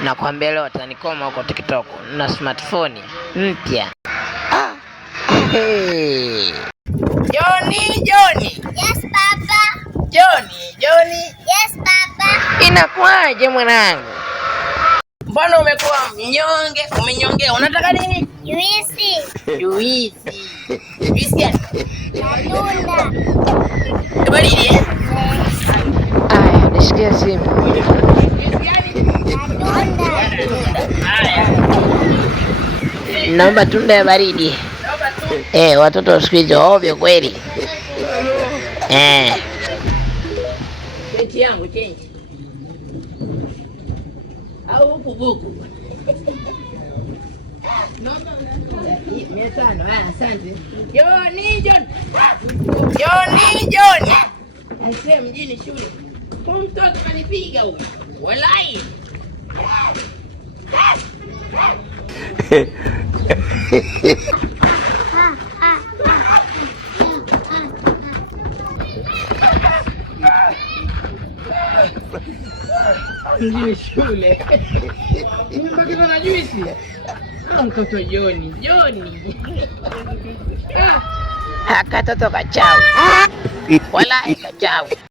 Nakwambia leo atanikoma huko TikTok na smartphone mpya. Hey. Johnny. Yes, Papa. Johnny. Yes, Papa. Inakuaje mwanangu? Mbona umekuwa mnyonge? Umenyongea. Unataka nini? Juisi. Juisi gani? Matunda. Baridi eh? Aya, nishikie simu. Naomba tunda ya baridi. Watoto siku hizi ovyo kweli. Change yangu change. Au buku. Naomba 500. Asante. Johnny. Aisee mjini shule. Huyu mtoto kanipiga huyu. Walai. Mjini shule. Mbaki na juisi. Mtoto Johnny. Akatoto kachao. Walai kachao.